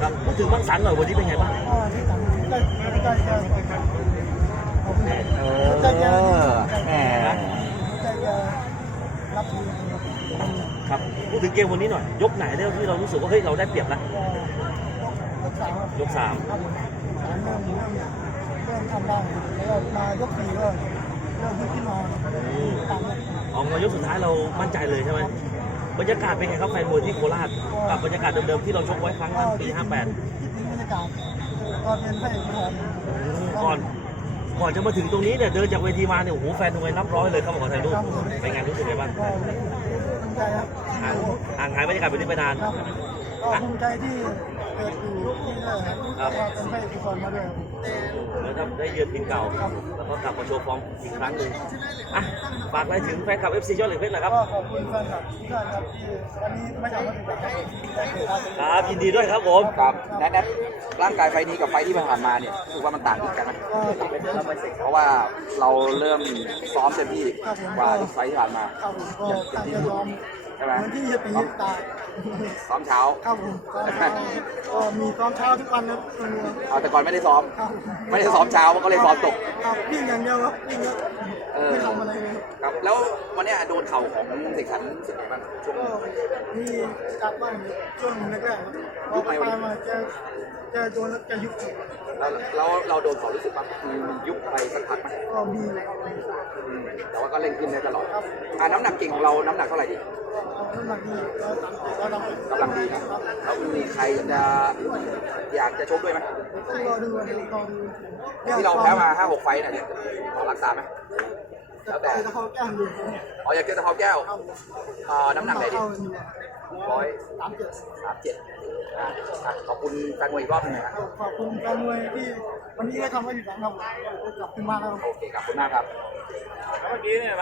ครับพูดถึงบางสันหน่อยวันนี้เป็นไงบ้างก็ที่ทำได้ได้แค่ผมเอได้แค่อแหมได้แค่รับทีครับพูดถึงเกมวันนี้หน่อย ยกไหนได้ที่เรารู้สึกว่าเฮ้ยเราได้เปรียบแล้วก็ยกสามครับยกสามครับเริ่มเริ่มเริ่มทำได้แล้วก็มายกสี่ก็เริ่มขึ้นมาตามเลยออกมายกสุดท้ายเรามั่นใจเลยใช่ไหม บรรยากาศเป็นไงครับแฟนมวยที่โคราชกับบรรยากาศเดิมๆที่เราชกไว้ครั้งนั้นปี 58 คิดถึงบรรยากาศก็เป็นพระเอกของก่อน ก่อนจะมาถึงตรงนี้เนี่ยเดินจากเวทีมาเนี่ยโอ้โหแฟนมวยนับร้อยเลยครับบอกถ่ายรูปเป็นไงรู้สึกไงบ้างก็ภูมิใจครับห่างห่างหายบรรยากาศแบบนี้ไปนาน ครับก็ภูมิใจที่เกิดอยู่ที่นี่ด้วยครับก็เป็นพระเอกทุกคนมาด้วยแล้วถ้าได้เยือนทีมเก่าแล้วก็กลับมาโชว์ฟอร์มอีกครั้งหนึ่งอะฝากอะไรถึงแฟนคลับ FC ยอดเหล็กเพชรหน่อยครับก็ขอบคุณแฟนคลับทุกท่านครับที่วันนี้ไม่ทำให้ถึงแบบนี้ครับครับยินดีด้วยครับผมครับแนทแนทร่างกายไฟล์นี้กับไฟล์ที่ผ่านมาเนี่ยรู้สึกว่ามันต่างกันไหมก็ตัดไปเยอะครับเพราะว่าเราเริ่มซ้อมเต็มที่กว่าที่ไฟล์ที่ผ่านมาครับผมก็ตั้งใจซ้อมใช่ไหมเหมือนที่จะปีตายซ้อมเช้าครับผมก็ก็มีซ้อมเช้าทุกวันครับตัวนี้เอาแต่ก่อนไม่ได้ซ้อมครับไม่ได้ซ้อมเช้าก็เลยซ้อมตกครับวิ่งอย่างเดียวครับวิ่งแล้วเออไม่ทำอะไรเลยครับ แล้ววันเนี้ยโดนเข่าของเสกสรรรู้สึกไงบ้างช่วงก็มีจัดบ้างช่วงแรกๆครับพอไปมาแกแกโดนแล้วแกยุบแล้วแล้วเราโดนเขารู้สึกว่ามันยุบไปสักพักไหมก็มีอืมแต่ว่าก็เล่นขึ้นได้ตลอดอ่าน้ำหนักเก่งของเราน้ำหนักเท่าไหร่ดีน้ำหนักดีแล้วสามสิบแล้วเรากำลังดีนะแล้วมีใครจะอยากจะชกด้วยไหมต้องรอดูรอดูที่เราแพ้มาห้าหกไฟต์น่ะเนี่ยขอรักษาไหม แล้วแต่จะเขาแก้มดูอ๋ออยากเจอตะเภาแก้วเอ่อน้ำหนักไหนดิร้อยสามเจ็ดสามเจ็ดอะอะขอบคุณแฟนมวยอีกรอบหนึงนะครับขอบคุณแฟนมวยที่วันนี้ได้ทำให้ผิดหวังครับกลับขึ้นมาแล้วครับโอเคขอบคุณมากครับเมื่อกี้เนี่ย